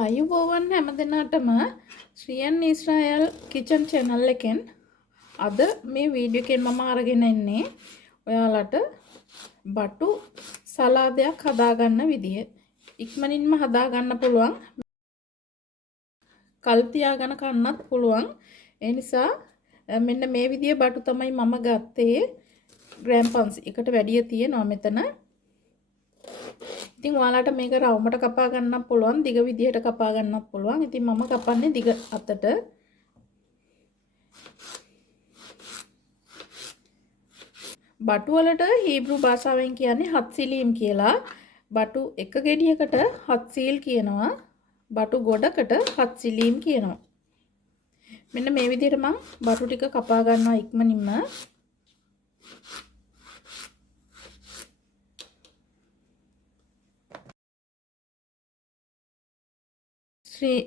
ආයුබෝවන් හැම දිනාටම ශ්‍රියන් ඊශ්‍රායල් කිචන් channel එකෙන් අද මේ වීඩියෝ එකෙන් මම අරගෙන ඉන්නේ ඔයාලට බටු සලාදයක් හදාගන්න විදිය. ඉක්මනින්ම හදාගන්න පුළුවන්. කල් තියාගෙන කන්නත් පුළුවන්. ඒ නිසා මෙන්න මේ විදිය බටු තමයි මම ගත්තේ. ග්‍රෑම් 500කට වැඩිය තියෙනවා මෙතන. ඉතින් ඔයාලට මේක රවුමට කපා ගන්නත් පුළුවන්, දිග විදියට කපා ගන්නත් පුළුවන්. ඉතින් මම කපන්නේ දිග අතට. බටු වලට හීබ්‍රු භාෂාවෙන් කියන්නේ හත්සිලීම් කියලා. බටු එක ගෙඩියකට හත්සීල් කියනවා. බටු ගොඩකට හත්සිලීම් කියනවා. මෙන්න මේ විදිහට මම බටු ටික කපා ගන්නවා ඉක්මනින්ම.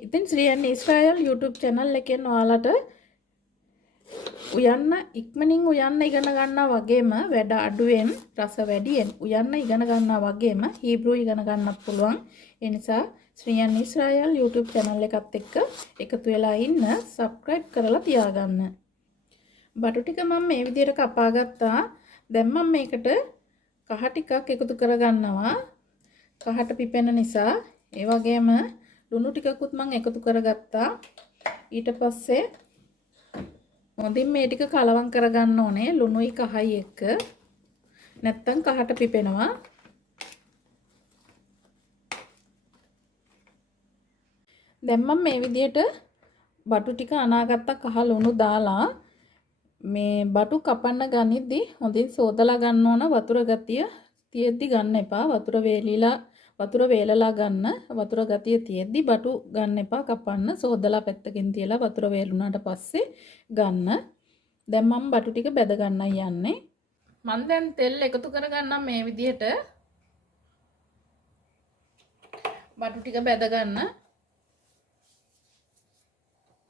ඉතින් ශ්‍රියන් ඊශ්‍රායල් YouTube channel එකෙන් ඔයාලට උයන්න ඉක්මනින් උයන්න ඉගෙන ගන්නවා වගේම වැඩ අඩුවෙන් රස වැඩියෙන් උයන්න ඉගෙන ගන්නවා වගේම හීබ්‍රු ඉගෙන ගන්නත් පුළුවන්. ඒ නිසා ශ්‍රියන් ඊශ්‍රායල් YouTube channel එකත් එක්ක එකතු වෙලා ඉන්න subscribe කරලා තියාගන්න. බටු ටික මම මේ විදිහට කපා ගත්තා. දැන් මම මේකට කහ ටිකක් එකතු කරගන්නවා. කහට පිපෙන නිසා ඒ වගේම ලුණු ටිකකුත් මම එකතු කරගත්තා. ඊට පස්සේ හොඳින් මේ ටික කලවම් කරගන්න ඕනේ ලුණුයි කහයි එක්ක. නැත්තම් කහට පිපෙනවා. දැන් මම මේ විදිහට බටු ටික අනාගත්ත කහ ලුණු දාලා මේ බටු කපන්න ගනිද්දි හොඳින් සෝදලා ගන්න ඕන. වතුර ගතිය තියෙද්දි ගන්න එපා. වතුර වේලලා ගන්න. වතුර ගතිය තියෙද්දි බටු ගන්න එපා කපන්න. සෝදලා පැත්තකින් තියලා වතුර වේලුණාට පස්සේ ගන්න. දැන් මම බටු ටික බෙද ගන්නයි යන්නේ. මම දැන් තෙල් එකතු කරගන්නම් මේ විදිහට. බටු ටික බෙද ගන්න.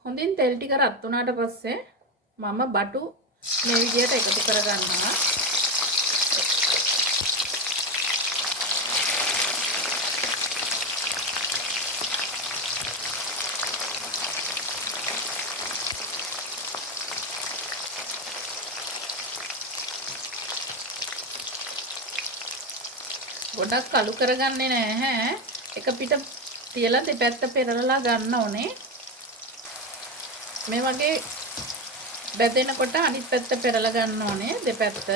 හොඳින් තෙල් ටික රත් වුණාට පස්සේ මම බටු මේ විදිහට එකතු කරගන්නවා. ගොඩක් කළු කරගන්නේ නැහැ. එක පිට තියලා දෙපැත්ත පෙරලලා ගන්න ඕනේ. මේ වගේ බැදෙනකොට අනිත් පැත්ත පෙරලා ගන්න ඕනේ දෙපැත්ත.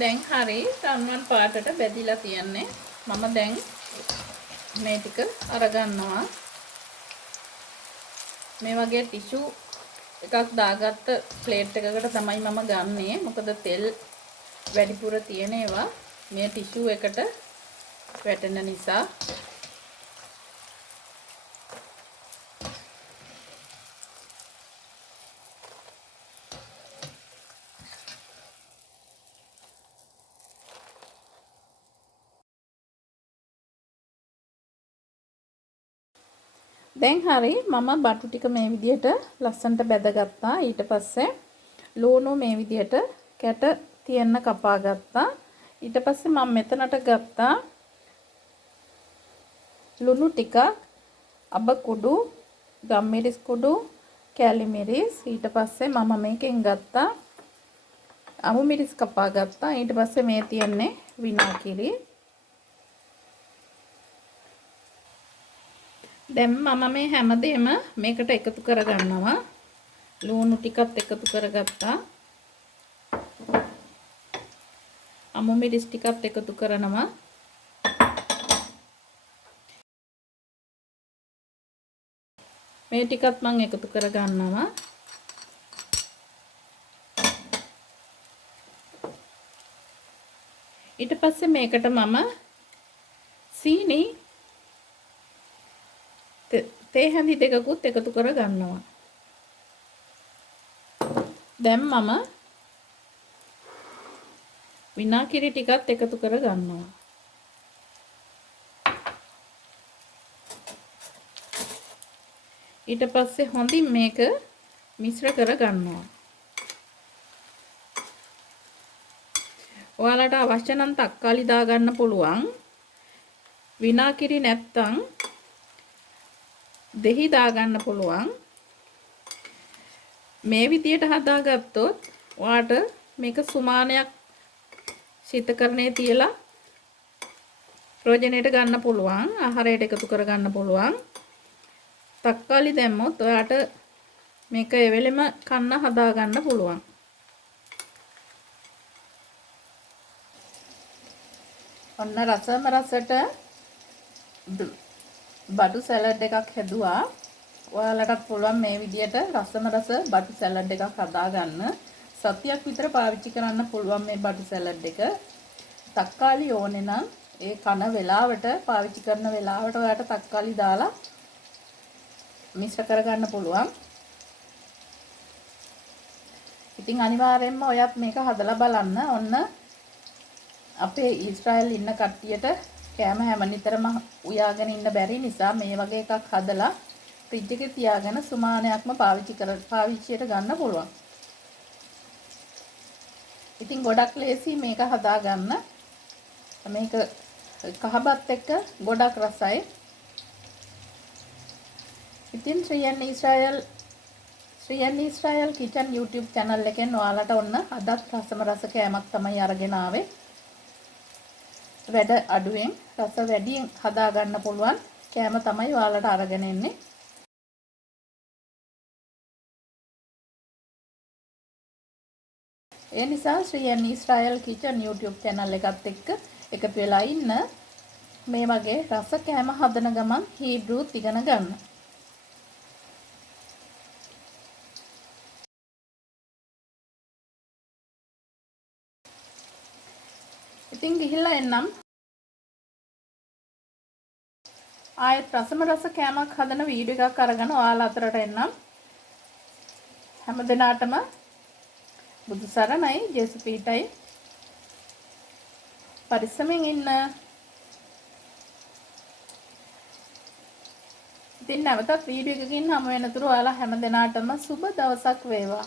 දැන් හරි රන්වන් පාටට බැදිලා තියන්නේ. මම දැන් මේ ටික අරගන්නවා. මේ වගේ ටිෂු එකක් දාගත්ත ප්ලේට් එකකට තමයි මම ගන්නෙ. මොකද තෙල් වැඩිපුර තියෙන ඒවා මේ ටිෂු එකට වැටෙන නිසා. දැන් හරි මම බටු ටික මේ විදිහට ලස්සනට බැදගත්තා. ඊට පස්සේ ලුණු මේ විදිහට කැට තියන්න කපා ගත්තා. ඊට පස්සේ මම මෙතනට ගත්තා ලුණු ටිකක්, අබ කුඩු, ගම්මිරිස් කුඩු, කැලි මිරිස්. ඊට පස්සේ මම මේකෙන් ගත්තා අමු මිරිස් කපා ගත්තා. ඊට පස්සේ මේ තියන්නේ විනාකිරි. දැන් මම මේ හැමදේම මේකට එකතු කරගන්නවා. ලුණු ටිකත් එකතු කරගත්තා. අමු මිරිස් ටිකත් එකතු කරනවා. මේ ටිකත් මම එකතු කර ගන්නවා. ඊට පස්සේ මේකට මම සීනි තේ හැඳි දෙකකුත් එකතු කර ගන්නවා. දැන් මම විනාගිරි ටිකත් එකතු කර ගන්නවා. ඊට පස්සේ හොඳින් මේක මිශ්‍ර කර ගන්නවා. ඔයාලට අවශ්‍ය නම් තක්කාලි දාගන්න පුළුවන්. විනාගිරි නැත්තම් දෙහි දාගන්න පුළුවන්. මේ විදියට හදාගත්තොත් ඔයාට මේක සුමානයක් ශීතකරණයේ තියලා ප්‍රයෝජනෙට ගන්න පුළුවන්. ආහාරයට එකතු කර ගන්න පුළුවන්. තක්කාලි දැම්මොත් ඔයාට මේක එවෙලෙම කන්න හදා ගන්න පුළුවන්. ඔන්න රසම රසට බඩු සැලඩ් එකක් හැදුවා. ඔයාලටත් පුළුවන් මේ විදියට රසම රස බඩු සැලඩ් එකක් හදා ගන්න. සතියක් විතර පාවිච්චි කරන්න පුළුවන් මේ බඩු සැලඩ් එක. තක්කාලි ඕනේ නම් ඒ කන වෙලාවට පාවිච්චි කරන වෙලාවට ඔයාට තක්කාලි දාලා මිශ්‍ර කරගන්න පුළුවන්. ඉතින් අනිවාර්යයෙන්ම ඔයත් මේක හදලා බලන්න. ඔන්න අපේ ඊශ්‍රායෙල් ඉන්න කට්ටියට කෑම හැම නිතරම උයාගෙන ඉන්න බැරි නිසා මේ වගේ එකක් හදලා ෆ්‍රිජ් එකේ තියාගෙන සුමානයක්ම පාවිච්චියට ගන්න පුළුවන්. ඉතින් ගොඩක් ලේසි මේක හදාගන්න. මේක කහබත් එක්ක ගොඩක් රසයි. ඉතින් ශ්‍රියන් ඊශ්‍රායෙල් කිචන් YouTube channel එකෙන් ඔයාලට ඔන්න අදත් රසම රස කෑමක් තමයි අරගෙන ආවේ. වැඩ අඩුවෙන් රස වැඩියෙන් හදා ගන්න පුළුවන් කෑම තමයි ඔයාලට අරගෙන එන්නේ. ඒ නිසා ශ්‍රියන් ඊශ්‍රායෙල් කිචන් YouTube channel එකත් එක්ක එකතු වෙලා ඉන්න. මේ වගේ රස කෑම හදන ගමන් හීබ්‍රුත් ඉගෙන ගන්න. ඉතින් ගිහිල්ලා එන්නම්. ආයෙත් රසම රස කෑමක් හදන වීඩියෝ එකක් අරගෙන ඔයාලා අතරට එන්නම්. හැම දිනාටම බුදු සරණයි, ජේසු පීඨයි. පරිස්සමෙන් ඉන්න. ඉතින් නැවතත් වීඩියෝ එකකින් හමු වෙනතුරු ඔයාලා හැම දිනාටම සුබ දවසක් වේවා.